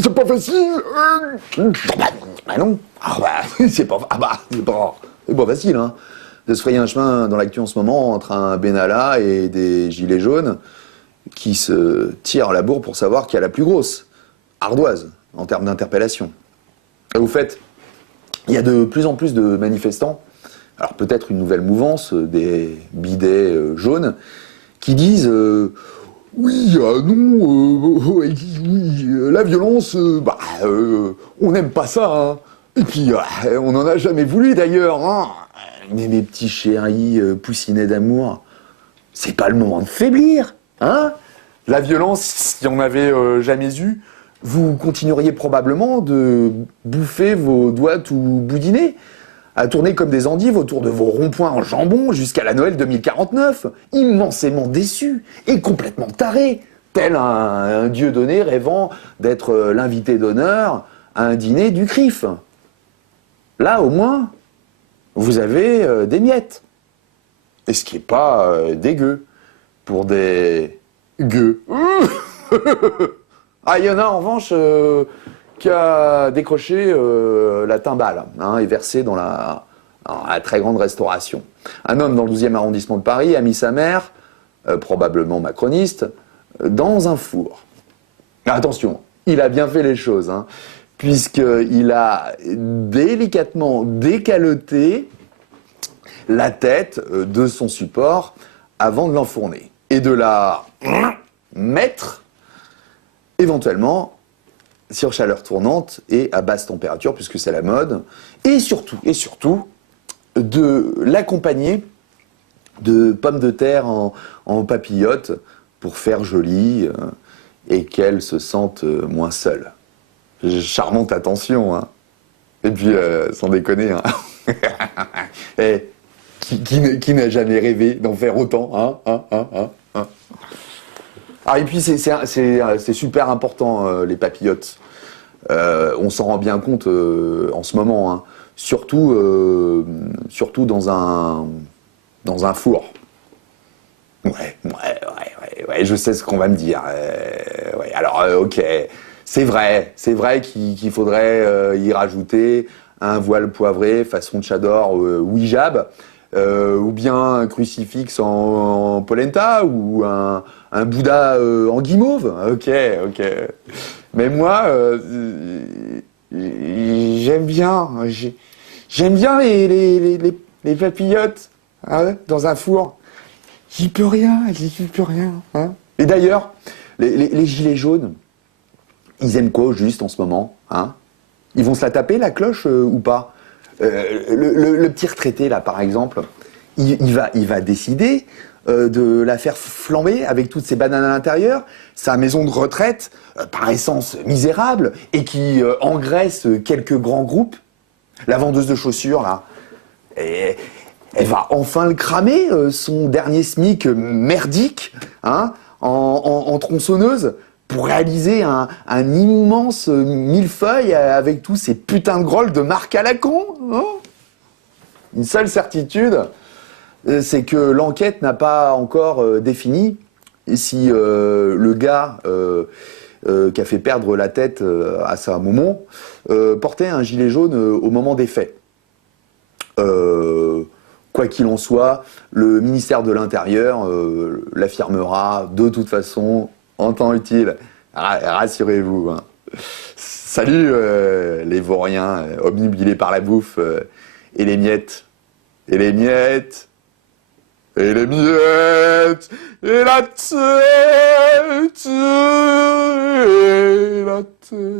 C'est pas facile. Ah non. C'est pas facile, hein, de se frayer un chemin dans l'actu en ce moment entre un Benalla et des gilets jaunes qui se tirent la bourre pour savoir qui a la plus grosse ardoise en termes d'interpellation. Au fait, il y a de plus en plus de manifestants, alors peut-être une nouvelle mouvance, des bidets jaunes, qui disent oui, non, oui, la violence, on n'aime pas ça, hein. Et puis, on n'en a jamais voulu d'ailleurs, hein. Mais mes petits chéris, poussinets d'amour, c'est pas le moment de faiblir, hein. La violence, si on n'avait jamais eu, vous continueriez probablement de bouffer vos doigts tout boudinés, à tourner comme des endives autour de vos ronds-points en jambon jusqu'à la Noël 2049, immensément déçus et complètement tarés, tel un dieu donné rêvant d'être l'invité d'honneur à un dîner du CRIF. Là, au moins, vous avez des miettes. Et ce qui n'est pas dégueu pour des gueux. Ah, il y en a en revanche qui a décroché la timbale, hein, et versé dans la très grande restauration. Un homme dans le 12e arrondissement de Paris a mis sa mère, probablement macroniste, dans un four. Attention, il a bien fait les choses, hein, puisqu'il a délicatement décaloté la tête de son support avant de l'enfourner et de la mettre éventuellement sur chaleur tournante et à basse température, puisque c'est la mode, et surtout, de l'accompagner de pommes de terre en papillotes pour faire joli et qu'elle se sente moins seule. Charmante attention, hein. Et puis, sans déconner, hein. Et qui n'a jamais rêvé d'en faire autant, hein. Ah, et puis c'est super important, les papillotes. On s'en rend bien compte en ce moment, hein. Surtout dans un four. Ouais, je sais ce qu'on va me dire. Ouais, alors, ok, c'est vrai qu'il faudrait y rajouter un voile poivré façon Tchador ou hijab, ou bien un crucifix en polenta, ou un Bouddha en guimauve. Ok. Mais moi, j'aime bien les papillotes, hein, dans un four. J'y peux rien, hein. Et d'ailleurs, les gilets jaunes, ils aiment quoi au juste en ce moment, hein? Ils vont se la taper, la cloche, ou pas? Le petit retraité, là, par exemple, il va décider de la faire flamber avec toutes ses bananes à l'intérieur, sa maison de retraite, par essence misérable, et qui engraisse quelques grands groupes. La vendeuse de chaussures, là, elle va enfin le cramer, son dernier SMIC merdique, hein, en tronçonneuse, pour réaliser un immense millefeuille avec tous ces putains de grolles de marque à la con, hein. Une seule certitude, c'est que l'enquête n'a pas encore défini si le gars qui a fait perdre la tête à sa maman portait un gilet jaune au moment des faits. Quoi qu'il en soit, le ministère de l'Intérieur l'affirmera de toute façon en temps utile. Rassurez-vous, hein. Salut les vauriens obnubilés par la bouffe et les miettes. Et les miettes. Et les miettes. Et la tête. Et la tête.